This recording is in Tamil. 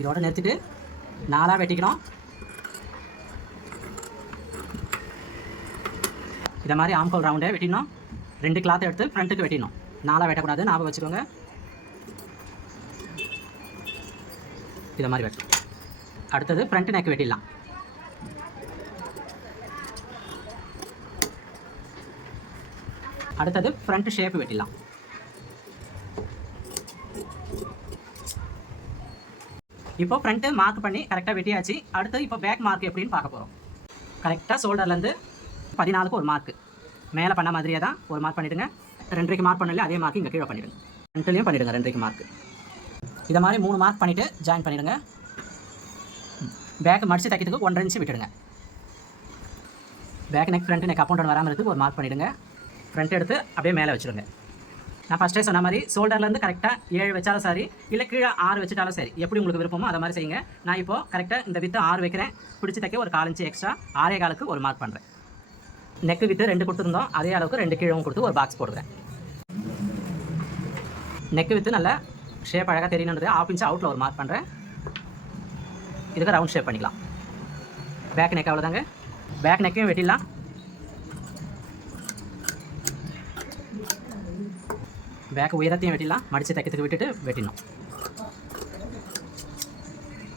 இதோட நிறுத்திட்டு 4 வெட்டிக்கணும். இதை மாதிரி ஆம்கோல் ரவுண்டே வெட்டிடணும். 2 கிளாத் எடுத்து ஃப்ரண்ட்டுக்கு வெட்டிடணும். 4 வெட்டக்கூடாது, ஞாபகம் வச்சுக்கோங்க. இதை மாதிரி வெட்டணும். அடுத்தது ஃப்ரண்ட் நெக் வெட்டிடலாம். அடுத்தது ஃப்ரண்ட் ஷேப் வெட்டிடலாம். இப்போ ஃப்ரண்ட்டு மார்க் பண்ணி கரெக்டாக வெட்டியாச்சு. அடுத்து இப்போ பேக் மார்க் எப்படின்னு பார்க்க போகிறோம். கரெக்டாக ஷோல்டர்லேருந்து 14க்கு ஒரு மார்க்கு மேலே பண்ண மாதிரியே தான் ஒரு மார்க் பண்ணிவிடுங்க. 2க்கு மார்க் பண்ணல அதே மார்க் இங்கே கீழே பண்ணிவிடுங்க. ஃப்ரண்ட்லேயும் பண்ணிவிடுங்க 2க்கு மார்க்கு. இதை மாதிரி 3 மார்க் பண்ணிவிட்டு ஜாயின் பண்ணிவிடுங்க. பேக் மடித்து தைக்கிறதுக்கு 1.5 இன்ச்சு விட்டுடுங்க. பேக் நெக் ஃப்ரண்ட் நெக் அப்பவுண்ட் வராமல் இருக்குது ஒரு மார்க் பண்ணிவிடுங்க. ஃப்ரண்ட் எடுத்து அப்படியே மேலே வச்சுருங்க. நான் ஃபஸ்ட்டே சொன்ன மாதிரி ஷோல்டர்லேருந்து கரெக்டாக 7 வச்சாலும் சரி, இல்லை கீழே 6 வச்சுட்டாலும் சரி, எப்படி உங்களுக்கு விருப்பமோ அதை மாதிரி செய்யுங்க. நான் இப்போது கரெக்டாக இந்த வித்து 6 வைக்கிறேன். பிடிச்சி தைக்க ஒரு 1/4 இன்ச்சு எக்ஸ்ட்ரா 6.25க்கு ஒரு மார்க் பண்ணுறேன். நெக்கு வித்து 2 கொடுத்துருந்தோம், அதே அளவுக்கு 2 கீழவும் கொடுத்து ஒரு பாக்ஸ் போடுறேன். நெக்கு வித்து நல்லா ஷேப் அழகாக தெரியணுன்றது 1/2 இன்ச்சு அவுட்டில் ஒரு மார்க் பண்ணுறேன். இதுக்கு ரவுண்ட் ஷேப் பண்ணிக்கலாம். பேக் நெக் அவ்வளோதாங்க. பேக் நெக்கையும் வெட்டிடலாம். பேக் உயரத்தையும் வெட்டிடலாம். மடித்து தைக்கிறதுக்கு விட்டுட்டு வெட்டிடணும்.